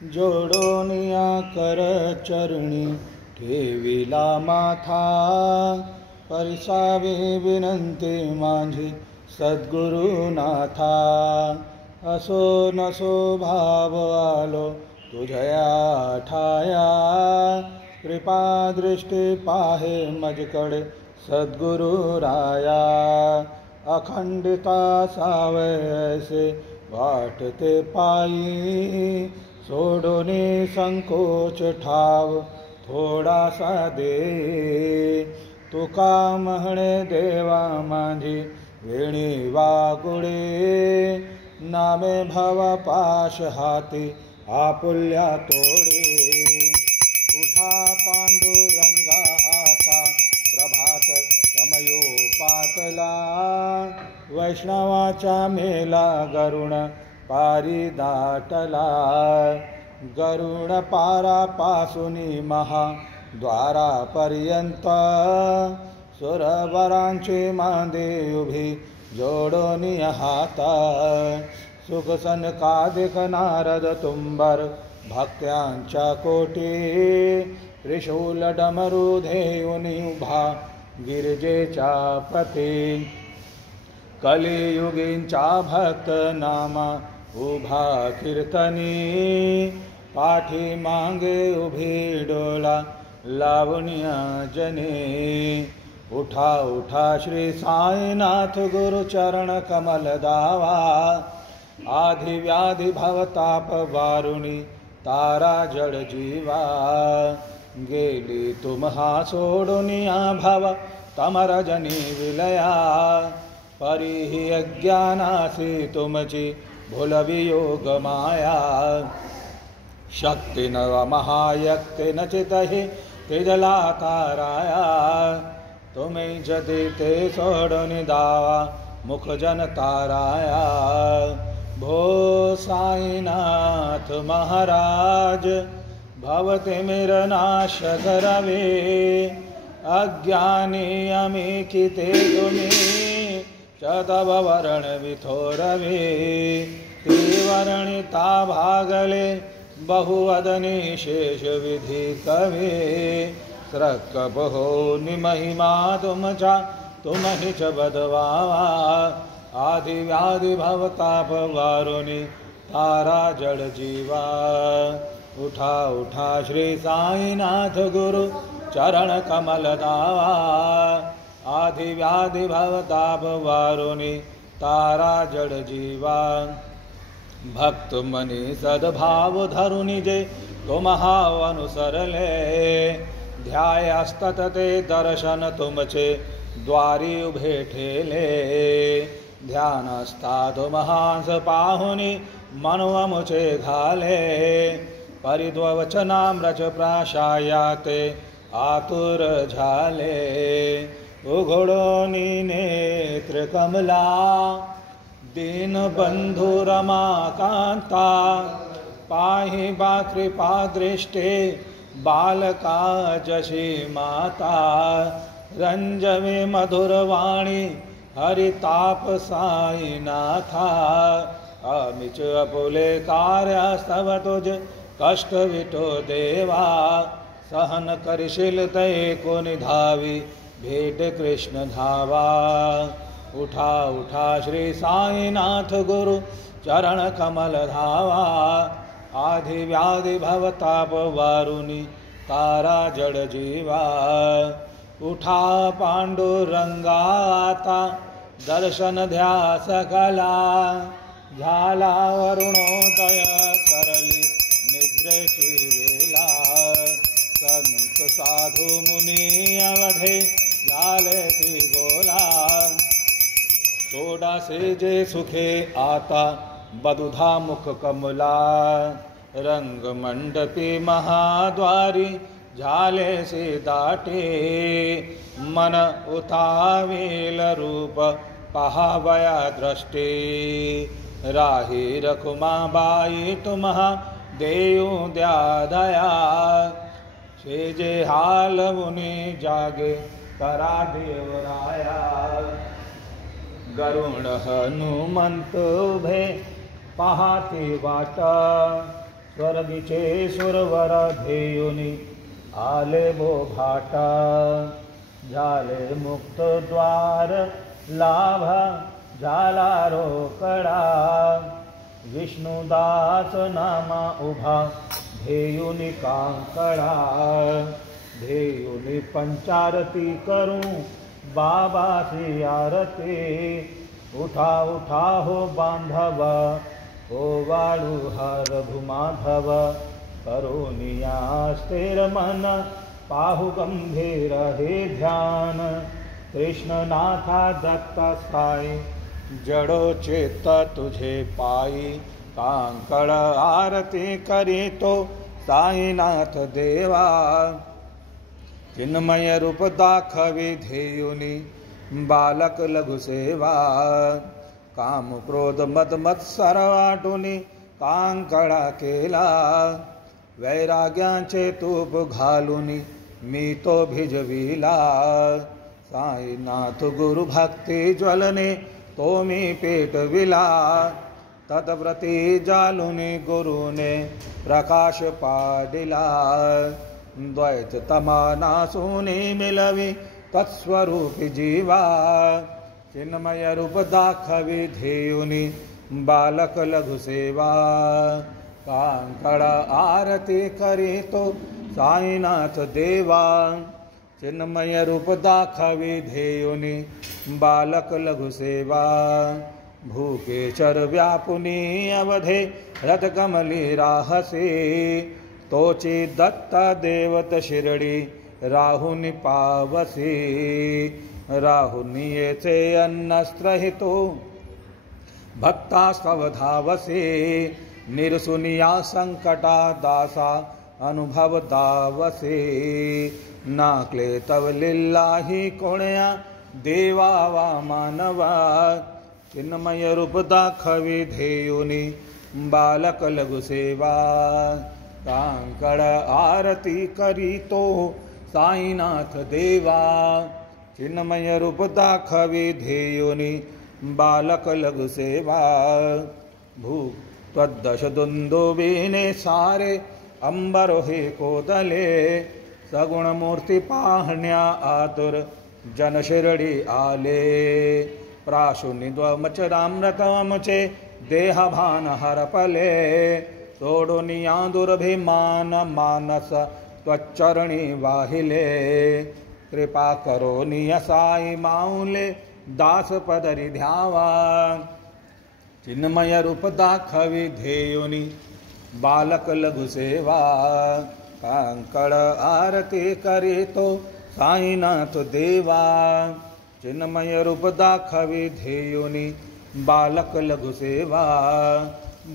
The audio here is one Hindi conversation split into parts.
जोडोनिया कर चरणी ठेविला माथा, परिसावी विनंती माझी सद्गुरुनाथा। असो नसो भाव आलो तुझया ठाया, कृपा दृष्टी पाहे मजकडे सद्गुरुराया। अखंडिता सावे ऐसे वाटते पायी, सोडोनी संकोच ठाव थोडासा दे। तुका म्हणे देवा माझी वेणी वाकुळे, नामे भव पाश हाती आपुल्या तोडे। उठा पांडुरंगा आता प्रभात समयोपातला, वैष्णवाचा मेला गरुण पारी दाटला। गरुड पारापासूनी महाद्वारापर्यंत, सुरवरांची मांदी उभी जोडोनी हाता। सुख सनकादिक नारद तुंबर भक्त्यांच्या कोटी, त्रिशूल डमरू धेऊनी उभा गिरिजेच्या प्रती। कलियुगींचा भक्त नामा उभा कीर्तनी, पाठी मांगे उभी डोला लावण्या जने। उठा उठा श्री साईनाथ गुरु चरण कमल दावा, आधि व्याधि भवताप वारुणी तारा जड जीवा। गेली तुम्हा सोडुनिया भव तमरजनी विलया, परिहि अज्ञानासी तुमची भूलवियोग माया। शक्ति न महायक्ति न चितहि त्रिजला ताराया, तुम्ही जति ते सोडुनि दावा मुख जन ताराया। भो साईनाथ महाराज भवतिमिरनाश करवे, अज्ञानी अमी किते तुम्ही तव वरण विथोरवे। त्रिवर्णिता भागले बहुवदनी शेष विधि कवे, स्रक्कबहो निमहिमा तुमचा तुमहि च बदवावा। आदि व्याधि भवताप वारुणी तारा जड जीवा। उठा उठा श्री साईनाथ गुरु चरण कमल दावा, आदि व्याधि भवताप वारुणी तारा जड जीवा। भक्त मनी सद्भाव धरुनि जे तुम्हा अनुसरले, ध्यायास्तत ते दर्शन तुमचे द्वारी उभे ठेले। ध्यानस्था तुमहांस पाहुनी मनवमुचे घाले, परिद्ववचनाम्रच प्राशायाते आतुर झाले। उघडोनी नेत्र कमला दीन बंधु रमाकांता, पाहि बा कृपा दृष्टे बालका जशी माता। रंजवे मधुरवाणी हरिताप साईनाथा, अमिच अपुले कार्यास्तव तुझ कष्ट विटो देवा। सहन करशील ते कोणी धावी भेट कृष्ण धावा। उठा उठा श्री साईनाथ गुरु चरण कमल धावा, आधि व्याधि भवताप वारुणी तारा जड जीवा। उठा पांडुरंगा आता दर्शन द्या सकला, झाला वरुणोदय करली निद्रेची वेला। संत साधू मुनी अवधे झाले ती गोला, सोडासे जे सुखे आता बदुधा मुख कमला। रंग मंडपी महाद्वारी झाले से दाटे, मन उतावेल रूप पहावया दृष्टे। राही रखुमाबाई तुम्हा देऊ द्या दया, से जे हाल मुनी जागे करा देवराया। गरुड हनुमंत उभे पाहते वाट, स्वर्गीचे सुरवर धेयुनी आले बोभाटा झाले मुक्त द्वार लाभा झाला रोकडा विष्णुदास नामा उभा धेयुनी कांकडा धेयुनी पंचारती करूं बाबाची आरती उठा उठा हो बांधव हो वाळू हर भूमाधव करुनिया स्थिर मन पाहु गंभीर हे ध्यान कृष्णनाथा दत्ता साई जडो चेत तुझे पायी कांकड़ आरती करी तो साईनाथ देवा चिन्मय रूप दाखवी धेयुनी बालक लघु सेवा काम क्रोध मद मत्सर वाटुनी कांकड़ा केला वैराग्यांचे तूप घालुनी मी तो भिजविला साईनाथ गुरु भक्ती ज्वलने तो मी पेटविला तत्प्रती जालुनी गुरुने प्रकाश पाडिला द्वैत तमानासूनी मिलवी तत्स्वरूपी जीवा चिन्मय रूप दाखवी धेयुनी बालक लघु सेवा कांकड़ आरती करी तो साईनाथ देवा चिन्मय रूप दाखवी धेयुनी बालक लघु सेवा भूखे चर व्यापुनी अवधे रथ कमली राहसे तोची दत्ता देवत शिरडी राहुनी पावसी राहुनी येथे अन्नस्त्र हितो भक्ता स्वधावसे निरसुनिया संकटा दासा अनुभव दावसे नाकले तव लिल्लाही कोण्या देवा वा मानवा चिन्मय रूप दाखवी धेयुनी बालक लघु सेवा कांकड़ आरती करी तो साईनाथ देवा चिन्मय रूप दाखवी धेयुनी बालक लघु सेवा भू त्वद्दश दुंदुबीने सारे अंबरोहे कोदले सगुण मूर्ती पाहण्या आतुर जन शिरडी आले प्राशुनिद्वमचरामृतमचे देहभान हरपले सोडुनिया दुर्भिमान मानस त्वच्चरणी वाहिले कृपा करो नियसाई माऊले दास पदरी ध्यावा चिन्मय रूप दाखवी धेयुनी बालक लघु सेवा कांकड़ आरती करे तो साईनाथ देवा चिन्मय रूप दाखवी धेयुनी बालक लघु सेवा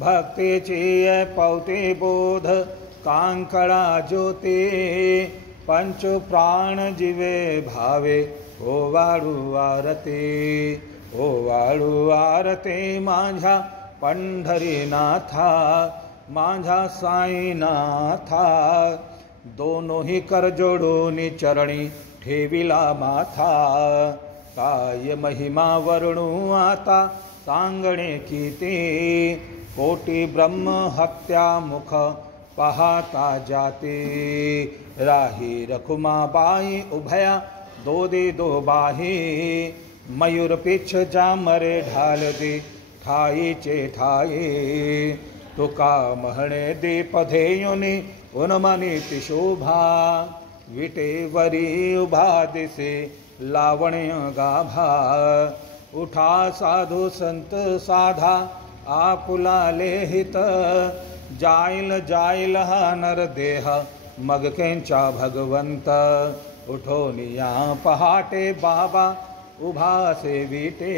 भक्तीची पौते बोध कांकड़ा ज्योती पंच प्राण जीवे भावे ओ वाळू आरती ओ वाळू आरती माझ्या पंढरीनाथा माझ्या साईनाथा दोनोही कर जोडूनी चरणी ठेविला माथा काय महिमा वर्णू आता सांगणे किती कोटी ब्रह्म हत्या मुख पाहता जाते राही रखुमाबाई उभया दोदी दो बाही मयूर पिछ जामरे ढाल दे ठाईचे ठाई तुका महणे दे पधेयुनी उन्मनी शोभा विटेवरी उभा दिसे लावण्य गाभा उठा साधु संत साधा आपुला लेहित जाईल जाईल हा नर देह मग केंचा भगवंत उठोनिया पहाटे बाबा उभा से विटे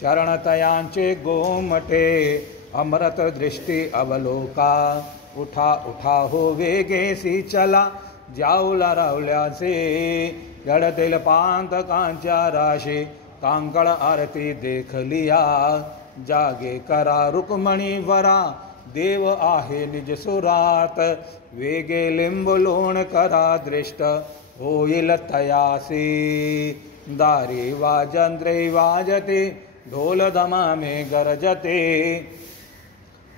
चरणतयांचे गोमटे अमृत दृष्टि अवलोका उठा उठा हो वेगे सी चला जाऊला रावल्या से जड़दिल पांत कांचा राशि कांकड़ आरती देख लिया जागे करा रुक्मणी वरा देव आहे निज सुरात वेगे लिंब लोण करा दृष्ट होईल तयासी दारी वाजंद्रे वाजते ढोल दमा में गरजते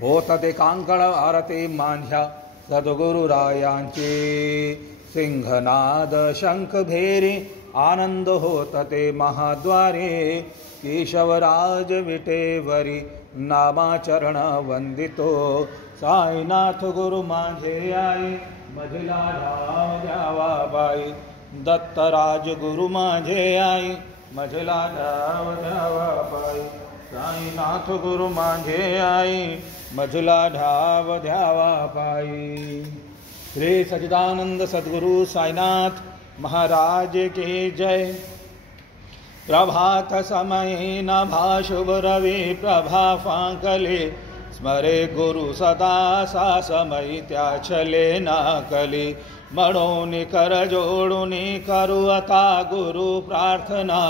होत ते कांकण आरती मांध्या सद्गुरुरायांची सिंहनाद शंख भेरी आनंद होत ते महाद्वारे केशवराज विटेवरी नामाचरण वंदितो साईनाथ गुरु माझे आई मधला धाव द्यावा बाई दत्तराज गुरु माझे आई मधला धाव द्यावा बाई साईनाथ गुरु माझे आई मधला धाव द्यावा पाई। श्री सच्चिदानंद सद्गुरु साईनाथ महाराज की जय। प्रभात समय नभा शुभ रवि प्रभा फांकले स्मरे गुरु सदा सा समय त्या चले ना कली मणोनी कर जोडुनी करू आता गुरु प्रार्थना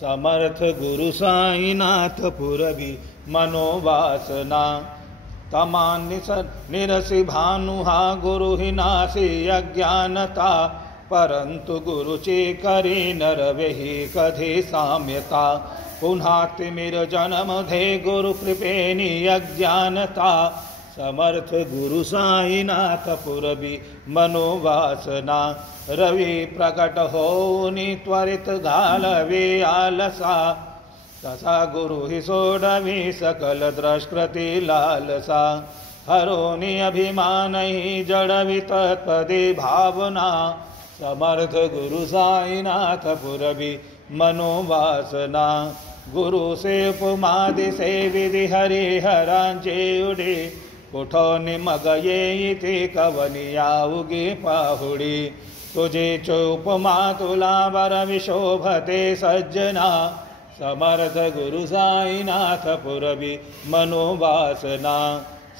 समर्थ गुरु साईनाथ पुरवी मनोवासना तमा निरसी भानु हा गुरु ही नासी अज्ञानता परंतु गुरुची करी नरवेही कधी साम्यता पुन्हा तिमिर जन्म धे गुरु कृपेनी अज्ञानता समर्थ गुरु साईनाथ पुरवी मनोवासना रवि प्रकट होनी त्वरित घालवे आलसा तसा गुरु ही सोडवी सकल द्रष्कृती लालसा हरोनी अभिमान ही जडवी तत्पदी भावना समर्थ गुरु साईनाथ पुरवी मनोवासना गुरु से उपमा दिसे विधि हरिहरांचे उडे कुठोनी मग येईथे कवनिया उगी पाहुडी तुझे चोपमा तुला बर विशोभते सज्जना समर्थ गुरु साईनाथ पुरवी मनोवासना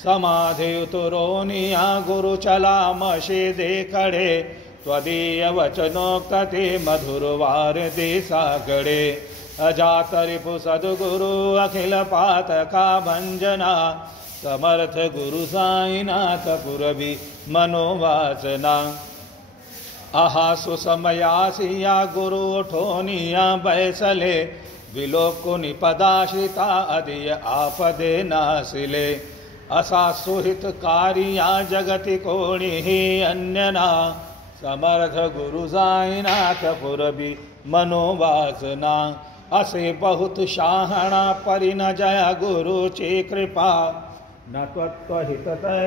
समाधि उतरोनिया गुरु चला मशे देखडे त्वदीय वचनोक्तते मधुरवार देसागडे अजात रिपु सद्गुरु अखिल पातका भंजना समर्थ गुरु साईनाथ पुरवी मनोवासना आहा सुसमयासिया गुरु उठोनिया बैसले विलोकुनि पदाश्रिता अधिय आपदे नासिले असा सुहित कारिया जगति कोणीही अन्यना समर्थ गुरु साईनाथ पुरवी मनोवासना असे बहुत शहाणा परि न जया गुरुची कृपा न तत्वहित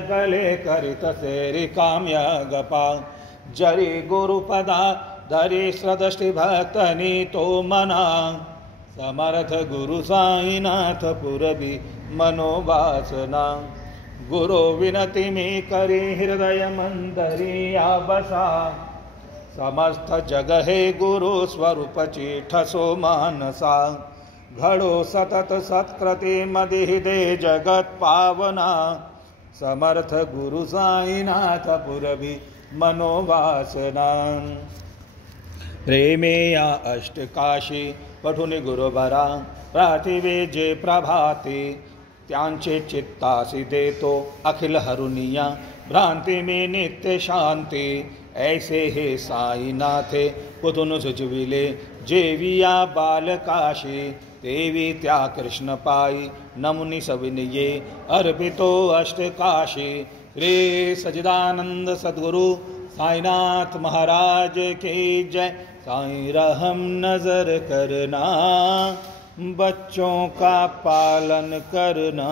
गले करित सेरी काम्य गपा जरी गुरुपदा धरी सदृष्टि भक्तनी तो मना समर्थ गुरु साईनाथ पुरवी मनोवासना गुरु विनती मी करी हृदय मंदरिया बसा समस्त जग हे गुरु स्वरूप ठसो मानसा घडो सतत सत्कृति मदि दे जगत पावना समर्थ गुरु साईनाथ पुरवी मनोवासना प्रेमेया अष्टकाशी पठुनि गुरुबरा प्रातिवे जे प्रभाती त्यांचे चित्तासी देतो अखिल हरुनिया भ्रांति में नित्य शांति ऐसे हे साईनाथे पुतुन सुचविले जेविया बालकाशी देवी त्या कृष्ण पाई नमुनि सविनये अर्पितो अष्टकाशी। श्री सच्चिदानंद सद्गुरु साईनाथ महाराज की जय। साईं रहम नजर करना बच्चों का पालन करना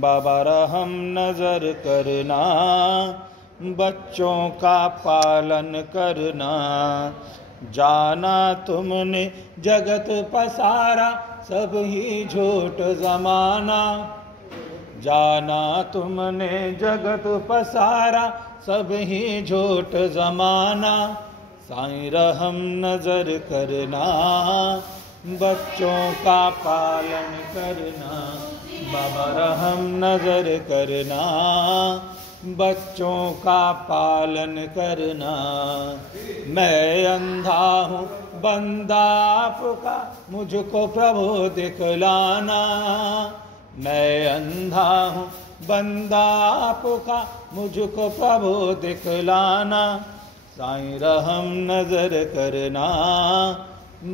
बाबा रहम नजर करना बच्चों का पालन करना जाना तुमने जगत पसारा सब ही झूठ जमाना जाना तुमने जगत पसारा सब ही झूठ जमाना साईं रहम नजर करना बच्चों का पालन करना बाबा रहम नजर करना बच्चों का पालन करना। मैं अंधा हूँ बंदा आपका मुझको प्रभु दिखलाना मैं अंधा हूँ बंदा आपका मुझको प्रभु दिखलाना साईं रहम नजर करना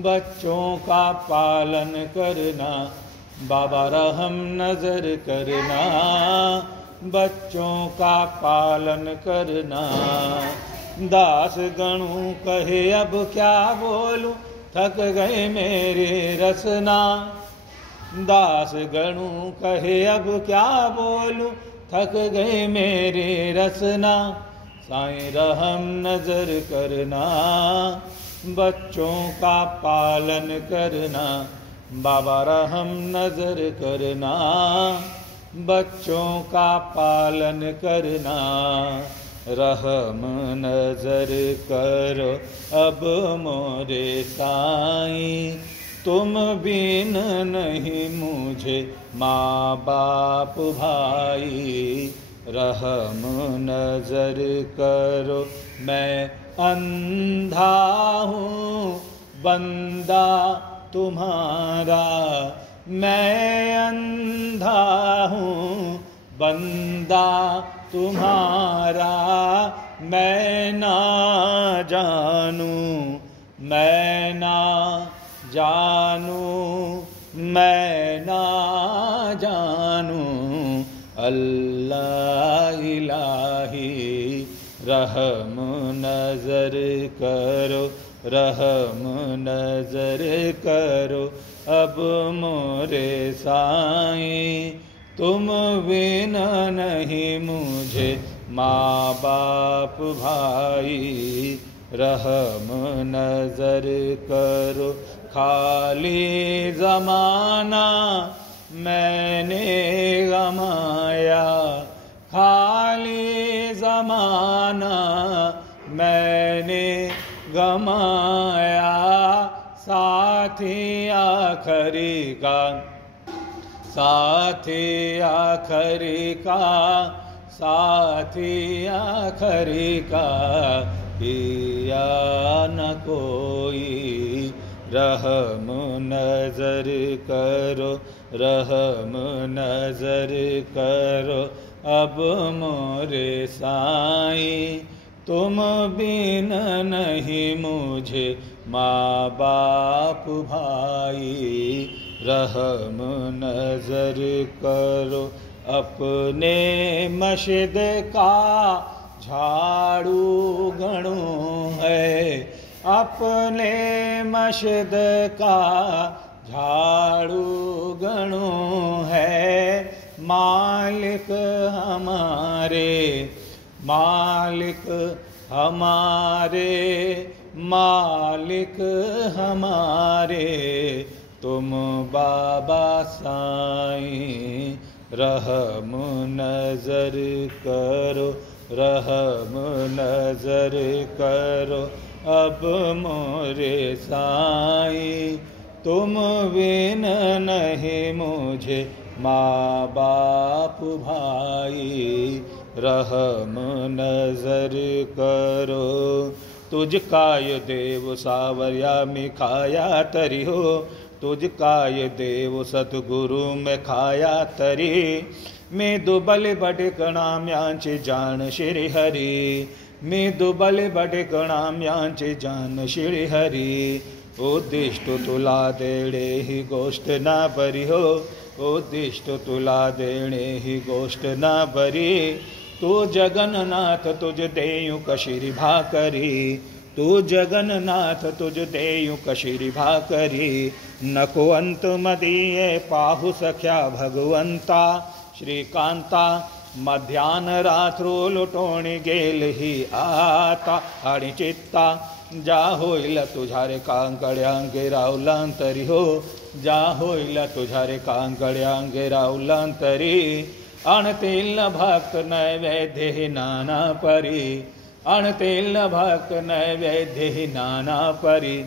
बच्चों का पालन करना बाबा रहम नजर करना, बच्चों का पालन करना। दास गणु कहे अब क्या बोलूं, थक गए मेरे रसना। दास गणु कहे अब क्या बोलूं, थक गए मेरे रसना। साईं रहम नजर करना, बच्चों का पालन करना। बाबा रहम नजर करना, बच्चों का पालन करना। रहम नजर करो अब मोरे साईं, तुम बिन नहीं मुझे माँ बाप भाई। रहम नजर करो मैं अंधा हूँ बंदा तुम्हारा, मैं अंधा हूँ बंदा तुम्हारा। मैं ना जानूं, मैं ना जानूं, मैं ना जानूं अल्लाह इलाही। रहम नजर करो, रहम नजर करो अब मोरे साईं, तुम बिन नहीं मुझे माँ बाप भाई। रहम नजर करो खाली ज़माना मैंने गमाया, खाली ज़माना मैंने गमाया। साथी आखरी का, साथी आखरी का, साथी आखरी का किया न कोई। रहम नजर करो, रहम नजर करो अब मोरे साईं, तुम बिन नहीं मुझे माँ बाप भाई। रहम नजर करो अपने मस्जिद का झाड़ू गणू है, अपने मस्जिद का झाड़ू गणू है। मालिक हमारे, मालिक हमारे, मालिक हमारे तुम बाबा साईं। रहम नजर करो, रहम नजर करो अब मोरे साईं, तुम बिन नहीं मुझे माँ बाप भाई। रहम नजर करो तुझका ये देव सावरिया में खाया तरी हो, तुझका ये देव सतगुरु में खाया तरी। मैं दुबल बड़कणाम यांचे जान श्री हरि, मैं दुबल बड़कणाम यांचे जान श्री हरि। उद्दिष्ट तुला देणे ही गोष्ट ना बरी हो, उद्दिष्ट तुला देणे ही गोष्ट ना बरी। तू जगन्नाथ तुझ देयु कशिरी भाकरी, तू जगन्नाथ तुझ देयु कशिरी भाकरी। नको अंत मदीये पाहु सख्या भगवंता, श्रीकांता मध्यान्ह रात्रो लुटोणी गेल ही आता। आणि चित्ता जा होईल तुझ्या रे कांकड्यांगे रावलांतरी हो, जा होईल तुझ्या रे कांकड्यांगे रावलांतरी। अणतेल भक्त नैवेद्य ही नाना परी, अणतेल भक्त नैवेद्य ही नाना परी।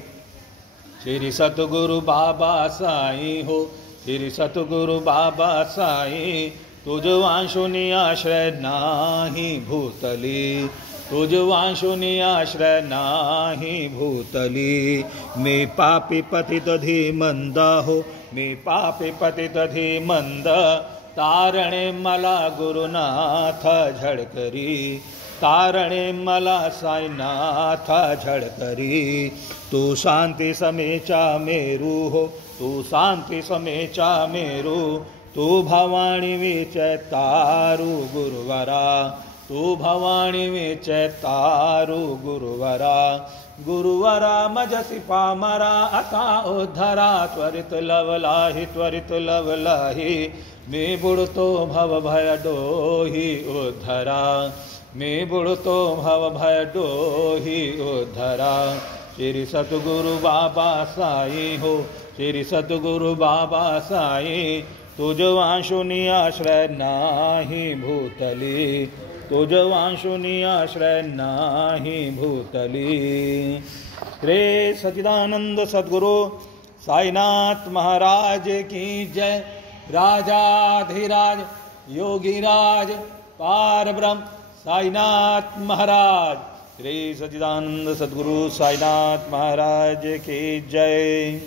श्री सतगुरु बाबा साईं हो, श्री सतगुरु बाबा साईं, तुझ वांशुनी आश्रय नाही भूतली, तुझ वांशुनी आश्रय नाही भूतली। मी पापी पतित धीमंद हो, मी पापी पतित धीमंद, तारणे मला गुरुनाथ झडकरी, तारणे मला साईनाथा झळकरी. तू शांती समेचा मेरू हो, तू शांती समेचा मेरू. तू भवानी विचय तारू गुरुवरा, तू भवानी विचय तारू गुरुवरा. गुरुवरा मजसी पामरा आता उद्धरा. त्वरित लवलाही त्वरित लवलाही. मी बुडतो भव भय डोही उद्धरा. मी बुडतो भव भय डोही उद्धरा. श्री सतगुरु बाबा साई हो, श्री सतगुरु बाबा साई. तुझ वांशुनी आश्रय नाही भूतली, तुझ वांशुनी आश्रय नाही भूतली. रे सच्चिदानंद सद्गुरु साईनाथ महाराज की जय. राजाधिराज योगीराज पार ब्रह्म साईनाथ महाराज. श्री सच्चिदानंद सद्गुरु साईनाथ महाराज की जय.